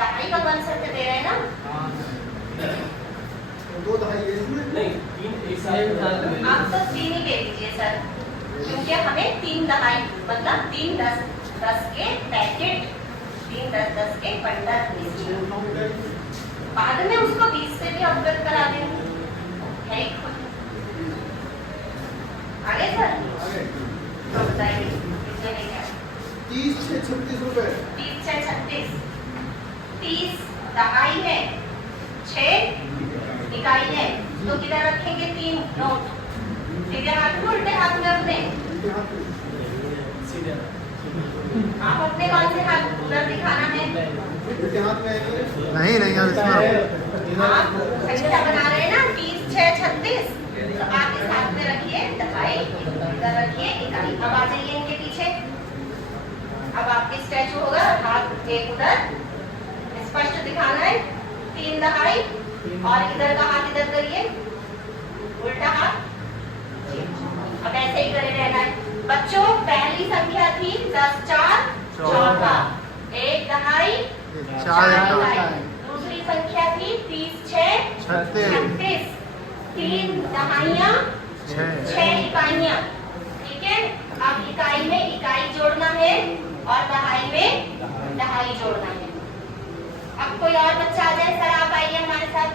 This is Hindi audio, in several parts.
दहाई का कॉन्सेप्ट दे रहे हैं ना। दो दहाई है इसमें नहीं, 3 एक साथ आप तो 3 ही दे दीजिए सर, क्योंकि हमें 3 दहाई मतलब 3 10 के पैकेट, 3 10 के बंडल दीजिए। बाद में उसको 20 से भी अवगत करा देंगे। है खुद आगे सर तो बताइए कितने में क्या 30 से 36 रुपए। 30 से 36, 30 दहाई है, 6 इकाई है, तो किधर रखेंगे 3 नोट, सीधे हाथ में उल्टे हाथ में अपने, सीधे आप अपने कौन से हाथ उधर दिखाना है, उल्टे हाथ में आएंगे। नहीं नहीं यार इसमें आप संख्या बना रहे हैं ना 30 6 36, तो आप इस हाथ में रखिए दहाई, इधर रखिए इकाई। अब आ जाइए इनके पीछे, अब आपके स्टैचू होगा, हाथ एक उधर स्पष्ट दिखाना है, 3 दहाई और इधर का हाथ इधर करिए, उल्टा हाथ। अब ऐसे ही करे रहना है बच्चों। पहली संख्या थी 10 4 14, 1 दहाई 4 इकाई। दूसरी संख्या थी 30 6 36, 3 दहाइयाँ 6 इकाइयाँ। ठीक है, अब इकाई में इकाई जोड़ना है और दहाई में दहाई जोड़ना है। अब कोई और बच्चा आ जाए, सर आप आइए हमारे साथ।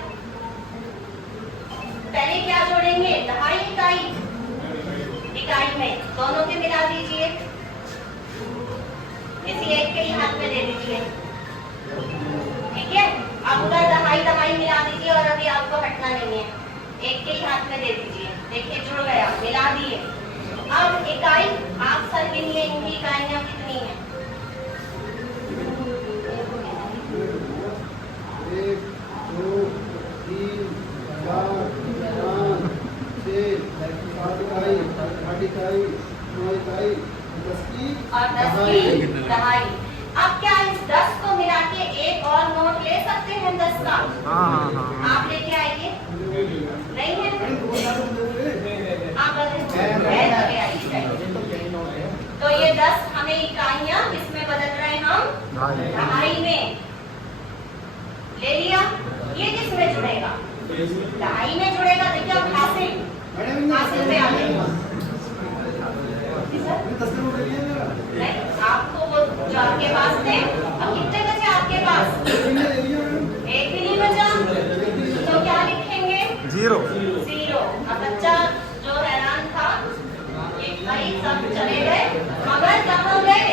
पहले क्या जोड़ेंगे, दहाई इकाई, इकाई में दोनों के मिला दीजिए, किसी एक के ही हाथ में दे दीजिए। ठीक है, अब उधर दहाई दहाई मिला दीजिए और अभी आपको हटना नहीं है, एक के ही हाथ में दे दीजिए। देखिए जुड़ गया, मिला दिए। अब इकाई आप सर गिनिए, इनकी इकाइयां कितनी है। 1 2 3 4 5 6 7 इकाई 8 इकाई 9 इकाई 10 की और 10 की दहाई। अब क्या इस 10 को मिला के एक और नोट ले सकते हैं 10 का? हाँ आप लेके आइए, नहीं है आप लेके आइए। तो ये 10 हमें इकाइयां इसमें बदल रहे हैं हम दहाई में, ले लिया। ये किसमें जुड़ेगा, दहाई में जुड़ेगा। देखिए अब हासिल पे आ गए। नहीं, आपको वो जो आपके पास थे, अब कितने बचे आपके पास, एक भी नहीं बचा, तो क्या लिखेंगे 0। 0। अब बच्चा जो हैरान था, ये भाई सब चले गए मगर कहाँ गए,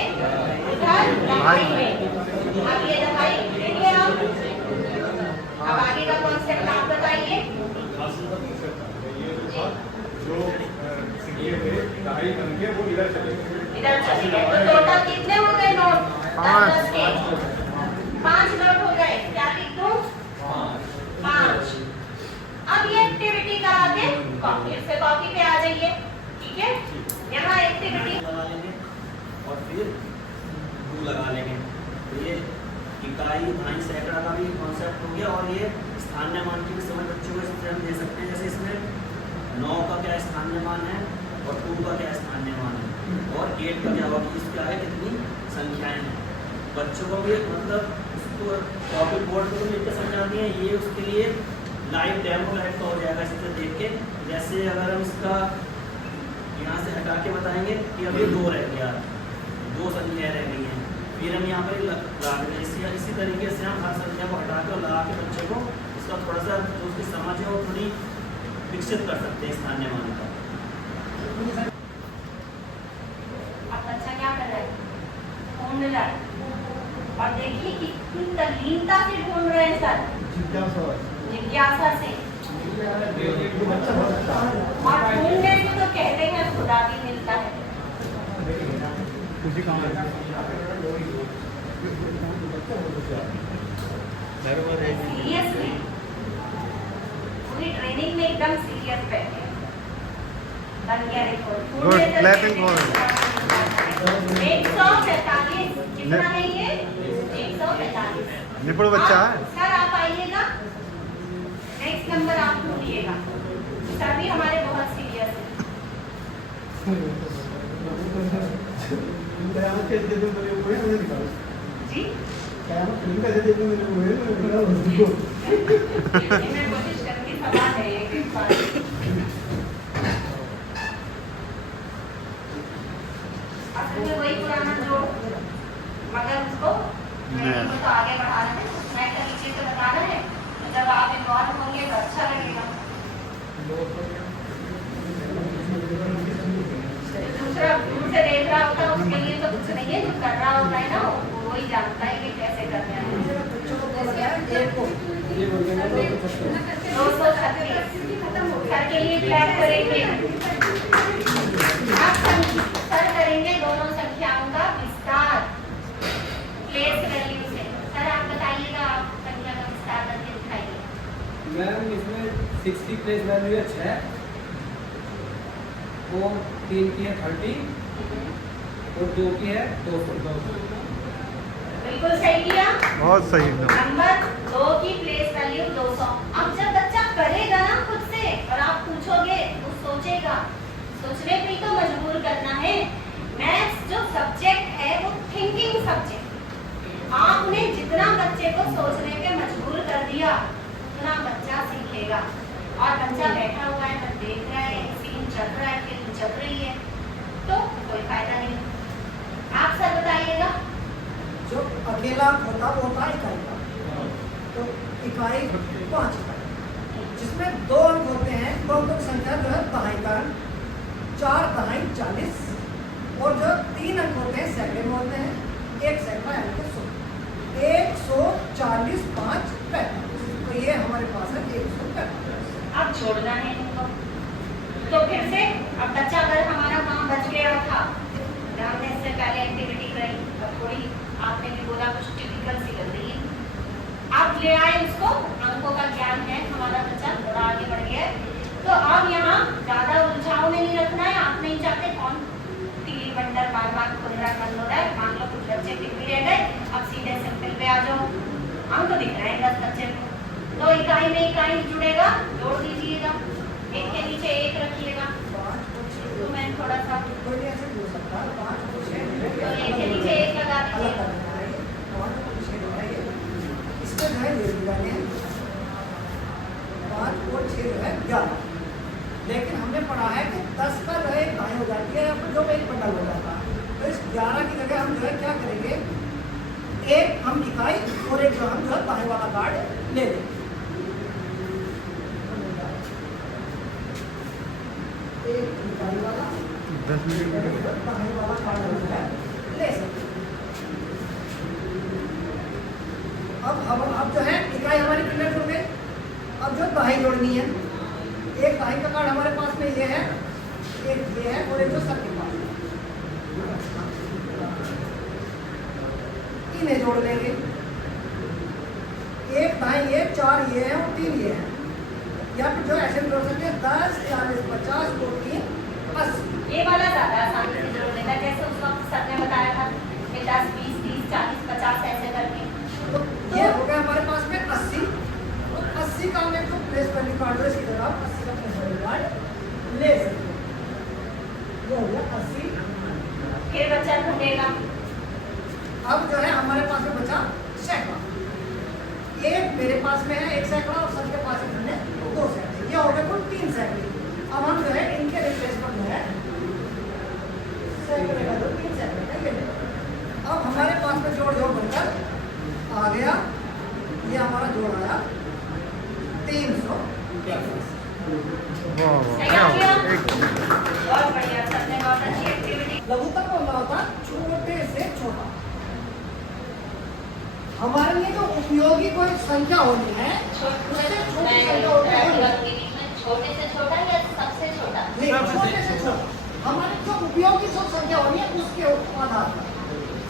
उधर दहाई में। अब ये दहाई लेंगे आप। अब आगे का कॉन्सेप्ट आप बताइए। इधर चली गए, तो टोटल कितने हो गए नोट, 10 के 5 नोट हो गए। क्या लिख दूं, 5। अब ये एक्टिविटी करा के फिर से कॉपी पे आ जाइए। ठीक है, यहाँ एक्टिविटी लगा लेंगे और फिर 2 लगा लेंगे। तो ये इकाई दहाई सैकड़ा का भी कॉन्सेप्ट हो गया और ये स्थानीय मान की भी समझ बच्चों को इससे हम दे सकते हैं। जैसे इसमें 9 का क्या स्थानीय मान है और 2 का क्या स्थानीय मान है और 8 का क्या होगा, इसका है कितनी संख्याएं हैं। बच्चों को भी मतलब उसको टॉपिक बोर्ड पर लिख के समझाती हैं, ये उसके लिए लाइव डेमो टाइप का हो जाएगा। इससे देख के जैसे अगर हम इसका यहाँ से हटा के बताएंगे कि अभी 2 रह गया, 2 संख्याएं रह गई हैं, फिर हम यहाँ पर लगा देंगे। इसी तरीके से हम हर संख्या को हटा कर लगा के बच्चे को इसका थोड़ा सा जो उसकी समझ है वो थोड़ी विकसित कर सकते हैं स्थानीय मान का। अब बच्चा क्या कर रहा है, ढूंढ रहा है और देखिए कितनी तल्लीनता से ढूंढ रहे हैं सर, जिज्ञासा से। और ढूंढने को तो कहते हैं खुदा भी मिलता है। सीरियसली पूरी ट्रेनिंग में एकदम सीरियस बैठे। बन गया देखो, गुड क्लैपिंग फॉर 145 कितना है ये, 145। निपुण बच्चा है। सर आप आइएगा, नेक्स्ट नंबर आप ढूंढिएगा। सर भी हमारे बहुत सीरियस है। जी मैं कोशिश करूंगी सवाल है एक बार। असल में वही पुराना जो मगर उसको तो आगे बढ़ा रहे हैं, मैं तरीके से बता रहे हैं, तो जब आप इन्वॉल्व होंगे तो अच्छा लगेगा। दूसरा दूर से देख रहा होता है उसके लिए तो कुछ नहीं है, जो कर रहा होता है ना वो ही जानता है कि कैसे करना है। 236 सर के लिए क्लैप करेंगे। आप सर करेंगे दोनों संख्याओं का विस्तार प्लेस वैल्यू से। सर आप बताइएगा, आप संख्या का विस्तार करके दिखाइए। मैम इसमें 60 प्लेस वैल्यू है 6 और 3 की है 30 और 2 की है 200। बिल्कुल सही किया। बहुत सही एकदम। नंबर 2 की प्लेस वैल्यू 200। अब जब बच्चा करेगा ना खुद से और आप पूछोगे वो सोचेगा, सोचने पे ही तो मजबूर करना है। मैथ्स जो सब्जेक्ट है वो थिंकिंग सब्जेक्ट। आपने जितना बच्चे को सोचने पे मजबूर कर दिया उतना बच्चा सीखेगा। और बच्चा बैठा हुआ है, बस देख रहा है, सीन चल रहा है, फिल्म चल रही है, तो कोई फायदा नहीं। आप सर बताइएगा। जो अकेला होता वो होता है इकाई का, तो इकाई 5 इकाई, जिसमें 2 अंक होते हैं। 2 अंकों की संख्या जो है दहाई का, 4 दहाई 40 और जो 3 अंक होते हैं सैकड़े में होते हैं। 1 सैकड़ा यानी कि 100, 140 5 45, तो ये हमारे पास है 145। अब छोड़ना है इनको, तो फिर से अब बच्चा अगर हमारा काम बच गया था, हमने इससे पहले एक्टिविटी करी, अब थोड़ी आपने भी बोला कुछ टिपिकल सी लग रही है। आप ले आए उसको, अंकों का ज्ञान है, हमारा बच्चा थोड़ा आगे बढ़ गया है। तो अब यहाँ ज्यादा उलझाव में नहीं रखना है। आप नहीं चाहते कौन तीली बंडर बार बार खुल रहा है, बंद हो रहा है। मान लो कुछ बच्चे टिक भी रह गए, अब सीधे सिंपल पे आ जाओ। अंक दिख रहे हैं 10 बच्चे को, तो इकाई में इकाई जुड़ेगा, जोड़ दीजिएगा, एक के नीचे एक रखिएगा। तो मैं थोड़ा सा कोई भी ऐसे बोल सकता है 5 और 6 तो एक के नीचे एक लगा अलग दीजिएगा। करना है। 5 और 6 जो है ये इसमें जो है ये लगाने हैं 5 और 6 जो है 11। लेकिन हमने पढ़ा है कि 10 का जो है एक दाएं हो जाती है या फिर जो एक बंडल हो जाता है। तो इस 11 की जगह हम जो है क्या करेंगे, एक हम इकाई और एक जो हम जो है दाएं वाला कार्ड ले लेंगे। एक इकाई वाला 10 मिनट दाएं वाला कार्ड जो है ले सकते हैं। अब जो है इकाई हमारी कितने जुड़ गए। अब जो दहाई जोड़नी है, एक दहाई का कार्ड हमारे पास में ये है, एक ये है और एक जो सर के पास है। इन्हें जोड़ लेंगे। एक दहाई ये, 4 ये है और 3 ये है। या फिर जो ऐसे जोड़ सकते हैं 10 40 50 2 3 80। ये वाला ज्यादा आसानी से जोड़ लेगा, जैसे उस वक्त सर ने बताया था कि 10 20 30 40 50 ऐसे करके। तो ये हो गया हमारे पास में 80। तो 80 का हमने जो प्लेस वैल्यू कार्ड है इसकी जगह 80 का प्लेस वैल्यू कार्ड ले सकते हैं। ये हो गया 80। फिर बच्चा ढूंढेगा। अब जो है हमारे पास में बचा सैकड़ा। एक मेरे पास में है 1 सैकड़ा और सबके पास में है 2 सैकड़े। ये हो गए कुल 3 सैकड़े। अब हम जो है इनके रिप्लेसमेंट जो है सैकड़े का जो 3 सैकड़े का ये लेंगे। अब हमारे पास में जोड़ जोड़ बनकर आ गया, ये हमारा जोड़ आया 321। वाह सही वाह आ गया? एकदम। बहुत बढ़िया, सर ने बहुत अच्छी एक्टिविटी। लघुत्तम बोलना होता छोटे से छोटा। हमारे लिए जो उपयोगी कोई संख्या होनी है उससे छोटी संख्या होती है। छोटे से छोटा या सबसे छोटा? नहीं, छोटे से छोटा। हमारे जो उपयोगी जो संख्या होनी है उसके आधार पर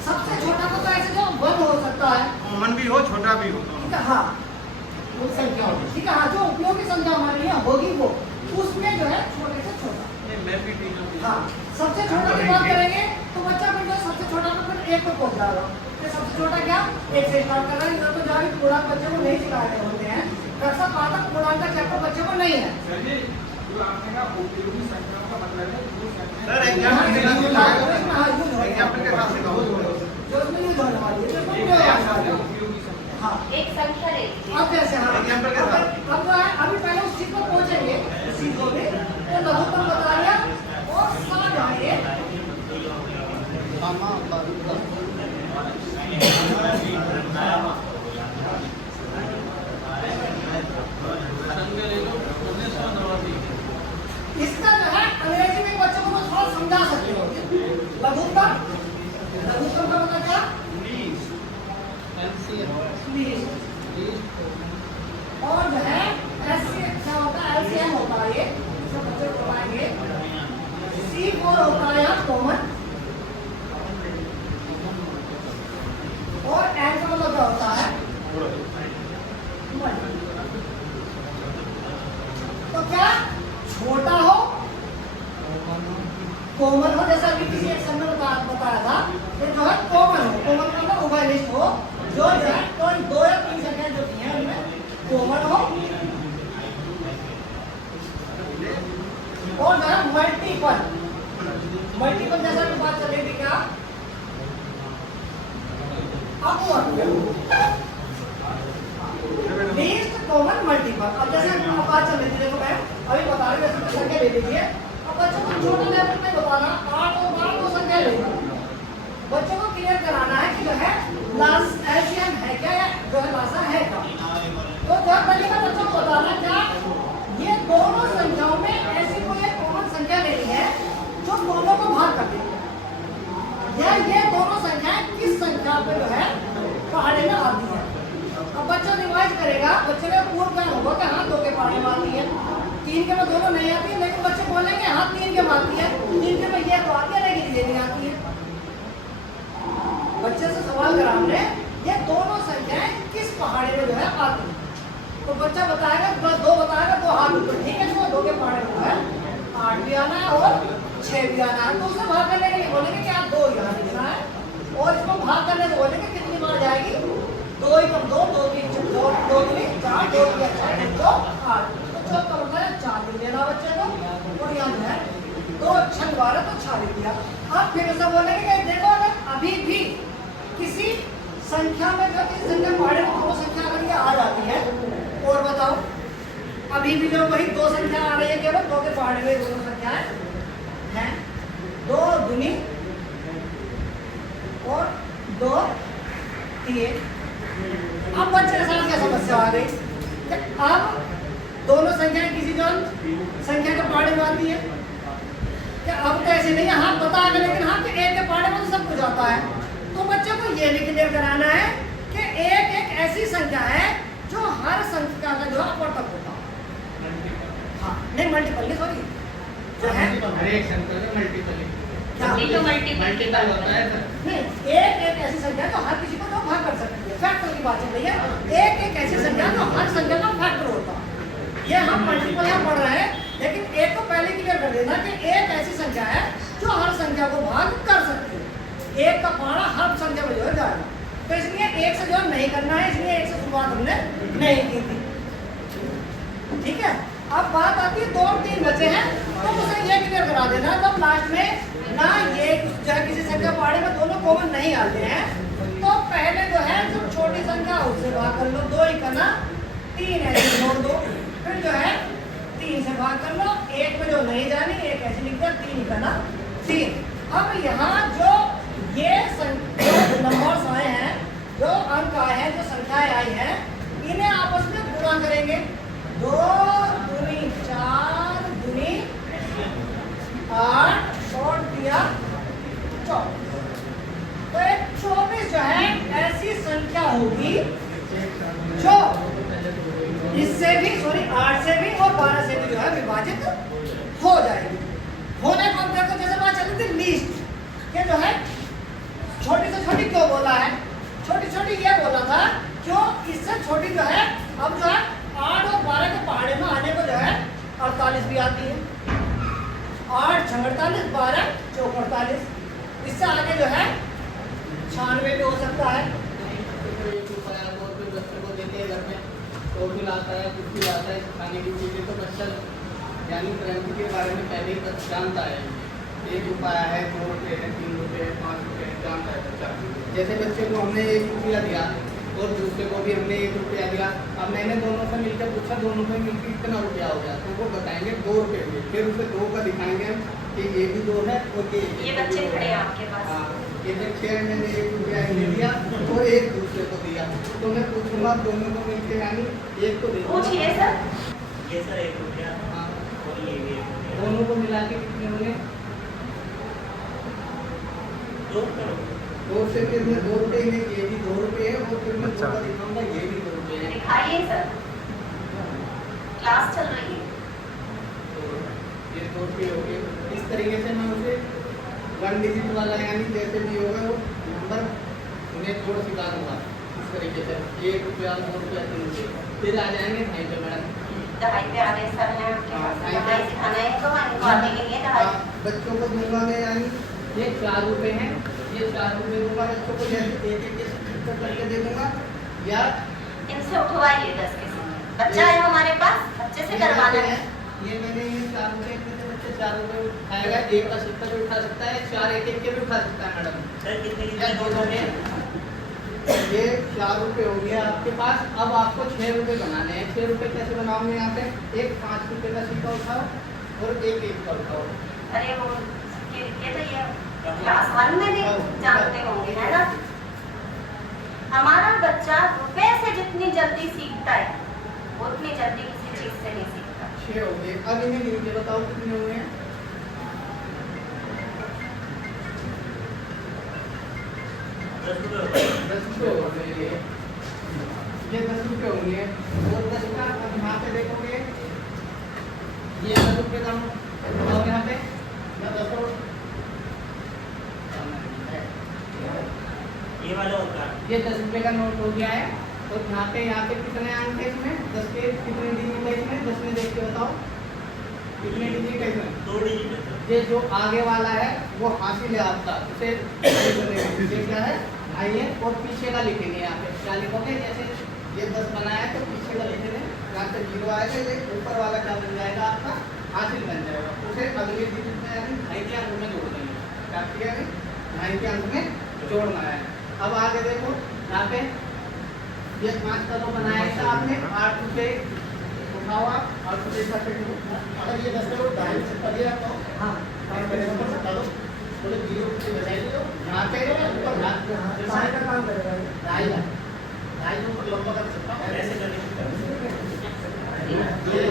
सबसे छोटा को तो ऐसे जो 1 हो सकता है, कॉमन भी हो छोटा भी हो। ठीक है। हाँ, वो संख्या होगी, ठीक है। हाँ, जो उपयोगी संख्या हमारे लिए होगी वो उसमें जो है छोटे से छोटा। हाँ, सबसे छोटा की बात करेंगे तो बच्चा फिर जो सबसे छोटा तो फिर 1 पे पहुंच जाएगा। तो सबसे छोटा क्या 1 से स्टार्ट कर रहा है। इधर तो जहाँ भी पूर्णांक बच्चे को नहीं सिखाए होते हैं, कक्षा 5 तक पूर्णांक का चैप्टर बच्चे को नहीं है। सर हाँ, एग्जाम्पल हाँ, यूज होगा। के साथ सिखाओ। जो उसमें यूज होने वाली है, जो उसमें प्रयोग होने वाली है। हाँ, एक संख्या ले लीजिए। अब कैसे? हाँ, एग्जाम्पल के साथ। अब जो है अभी पहले उस चीज पर पहुंचेंगे, उस चीज को भी तो लघुत्तम बता दिया और साथ आएंगे कामा इसका जो है अंग्रेजी में बच्चों को थोड़ा समझा सकते हो। लघुत्तम, लघुत्तम का मतलब क्या? Least। और जो है LCM क्या होता है? LCM होता है ये, इसको बच्चे को पढ़ाएंगे। C4 होता है यहाँ कॉमन, और N का मतलब क्या होता है? तो क्या छोटा हो, कॉमन हो, जैसा अभी किसी एक समय बताया था, तो जो है कॉमन हो, कॉमन का मतलब उभयनिष्ठ हो, जो है तो इन 2 या 3 संख्याएं जो हैं उनमें कॉमन हो, और जो है मल्टीपल, मल्टीपल जैसा की बात चलेगी क्या? Least common multiple. अब जैसे अब बात चल रही थी, देखो मैं अभी बता रही हूँ, जैसे संख्या ले लीजिए। अब बच्चों को छोटा लेवल में बताना, 8 और 12 को संख्या ले लीजिए। बच्चों को क्लियर कराना है कि जो है LCM है क्या, या जो है लासा है क्या। तो जो तरीका बच्चों को बताना क्या, ये दोनों संख्याओं में ऐसी कोई एक कॉमन संख्या लेनी है जो दोनों को भाग कर देती है, या ये दोनों संख्याएं किस संख्या पे जो है पहाड़े में आती है। अब बच्चा रिवाइज करेगा, बच्चे का पूर्व ज्ञान होगा कि हाँ 2 के पहाड़े में आती है, 3 के में दोनों नहीं आती है, लेकिन बच्चे बोलेंगे हाँ 3 के में आती है, 3 के में ये तो आती है लेकिन ये नहीं आती है। बच्चे से सवाल करा हमने, ये दोनों संख्याएं किस पहाड़े में जो है आती है। तो बच्चा बताएगा, 2 बताएगा, 2 हाथ ऊपर, ठीक है, जो 2 के पहाड़े में है 8 भी आना है और 6 भी आना है। तो उसे भाग करने के लिए बोलेंगे कि आप 2 यहाँ लिखना है, और इसको भाग करने से बोलेंगे कितनी बार जाएगी, 2 ही कम 2, 2 की 4, 2 की 4, 2 की 4, 2 8, तो 4 का मतलब है 4 लिख देना बच्चे को, और यहाँ जो है 2 6 12 तो 6 लिख दिया। अब फिर ऐसा बोलेंगे कि देखो अगर अभी भी किसी संख्या में जो किसी संख्या पहाड़े में दोनों संख्या अगर ये आ जाती है, और बताओ अभी भी जो वही 2 संख्या आ रही है, केवल 2 के पहाड़े में दोनों संख्याएं हैं, 2 दूनी और 2 3। अब बच्चे के साथ क्या समस्या आ गई कि अब दोनों संख्याएं किसी जो संख्या के पहाड़े में आती है, कि अब तो ऐसे नहीं है, हाँ बताएगा लेकिन हाँ कि 1 के पहाड़े में तो सब कुछ आता है। तो बच्चों को ये भी क्लियर कराना है कि 1 एक ऐसी संख्या है जो हर संख्या का जो अपवर्तक होता है। हाँ नहीं मल्टीपल नहीं, सॉरी जो है हर एक संख्या में मल्टीपल क्या ये तो मल्टीपल होता है सर। नहीं, 1 एक ऐसी संख्या जो हर किसी को जो भाग कर सकती है, फैक्टर की बात चल रही है। 1 एक ऐसी संख्या जो हर संख्या का फैक्टर होता है। ये हम मल्टीपल यहाँ पढ़ रहे हैं, लेकिन 1 को पहले क्लियर कर देना कि 1 ऐसी संख्या है जो हर संख्या को भाग कर सकती है। 1 का पहाड़ा हर संख्या में जो है जाएगा, तो इसलिए 1 से जो है नहीं करना है, इसलिए 1 से शुरुआत हमने नहीं की थी। ठीक है, अब बात आती है 2 और 3 बचे हैं, तो उसे ये क्लियर करा देना जब लास्ट में ना ये जो है किसी संख्या पहाड़े में दोनों कॉमन नहीं आते हैं, तो पहले जो है जो छोटी संख्या उससे भाग कर लो, 2 ही करना, 3 ऐसे जोड़ दो, फिर जो है 3 से भाग कर लो, 1 में जो नहीं जानी 1 ऐसे लिख दिया, 3 ही करना 3। अब यहाँ जो ये नंबर्स आए हैं, जो अंक आए हैं, जो संख्याएं आई हैं, इन्हें आपस में गुणा करेंगे, 2 दूनी 4 दूनी 8 और दिया 24। तो एक 24 जो है ऐसी संख्या होगी जो इससे भी 8 से भी और 12 से भी जो है विभाजित हो जाएगी। होने को देखो जैसे बात चल रही थी लीस्ट, ये जो है छोटी से छोटी क्यों बोला है, छोटी छोटी ये बोला था क्यों, इससे छोटी जो है अब जो है 8 और 12 के पहाड़े में आने को जो है 48 भी आती है, 8 6 48, 12 4 48, इससे आगे जो है 96 भी हो सकता है। बच्चे को देते हैं घर में, तो भी लाता है, कुछ भी लाता है खाने की चीज़ें, तो बच्चा यानी क्रांति के बारे में पहले ही जानता है। ₹1 है, ₹2 है, ₹3 है, ₹5 है, जानता है बच्चा। जैसे बच्चे को हमने ₹1 दिया और दूसरे को भी हमने ₹1 दिया। अब मैंने दोनों से मिलकर पूछा, दोनों में मिलकर कितना रुपया हो गया, तो वो बताएंगे ₹2 में। फिर उसे 2 का दिखाएंगे हम कि ये भी 2 है और ये बच्चे खड़े हैं आपके पास। हाँ, ये बच्चे मैंने ₹1 ले लिया और एक दूसरे को दिया, तो मैं पूछूंगा दोनों को मिलकर, यानी एक को दे दूंगा। पूछिए सर। ये सर ₹1 हाँ, और ये भी ₹1। दोनों को मिला के कितने होंगे? 2 करो। 2 से फिर मैं ₹2 ही नहीं, ये भी ₹2 है और फिर मैं अच्छा। 2 का दिखाऊंगा, ये भी ₹2 है। दिखाइए सर, क्लास चल रही है। तो ये ₹2 हो गए। इस तरीके से मैं उसे 1 डिजिट वाला, यानी जैसे भी होगा वो नंबर उन्हें जोड़ सिखा दूंगा। इस तरीके से ₹1, ₹2, ₹3, फिर आ जाएंगे ढाई पे मैडम। दवाई पे आ रहे सर हैं आपके हाँ, पास, दवाई सिखाना है तो इनको आने के लिए दवाई। बच्चों को दूंगा मैं, यानी ये ₹4 है, ये ₹4 दूंगा बच्चों को, जैसे एक करके दे दूंगा। या इनसे उठवाइए 10 के समय। बच्चा है हमारे पास, बच्चे से करवाना है। ये मैंने ये ₹4 इतने से बच्चे ₹4 उठाएगा, एक का सिक्का भी उठा सकता है, 4 एक के भी उठा सकता है मैडम। सर कितने या की 2 में ये ₹4 हो गया आपके पास। अब आपको ₹6 बनाने हैं। ₹6 कैसे बनाओगे? यहाँ पे एक ₹5 का सिक्का उठाओ और एक का उठाओ। अरे वो ये तो ये क्लास 1 में भी जानते होंगे, है ना? हमारा बच्चा रुपए से जितनी जल्दी सीखता है उतनी जल्दी किसी चीज से नहीं सीखता। 6 हो गए। अब इन्हें गिन के बताओ कितने हुए हैं? 10 रुपये। ₹10 हो गए। ये ₹10 होंगे और 10 का अब यहाँ पे देखोगे, ये ₹10 का नोट और यहाँ पे या 10 ये वाला होता है। ये ₹10 का नोट हो गया है। और यहाँ पे कितने अंक है इसमें? 10 के कितने डिजिट है इसमें? 10 में देख के बताओ कितने डिजिट है इसमें? 2 डिजिट है सर। ये जो आगे वाला है वो हासिल है आपका, उसे ये क्या है? आइए, और पीछे का लिखेंगे। यहाँ पे क्या लिखोगे? जैसे ये 10 बनाया है तो पीछे का लिखेंगे, यहाँ पे 0 आएगा, ये ऊपर वाला क्या बन जाएगा? आपका हासिल बन जाएगा। उसे अगले डिजिट में यानी ढाई के अंक में जोड़ देंगे। क्या किया है? ढाई के अंक में जोड़ना है। अब आगे देखो, यहाँ पे ये 5 का तो बनाया था आपने, 8 से उठाओ आप, 8 से अगर ये 10 का नोट ढाई से पढ़िए आपको, हाँ, बोले 0 से बजाइए, यहाँ पे ऊपर सारे का काम करेगा ये। ढाई ऊपर लंबा कर सकता हूँ। ऐसे करने की ये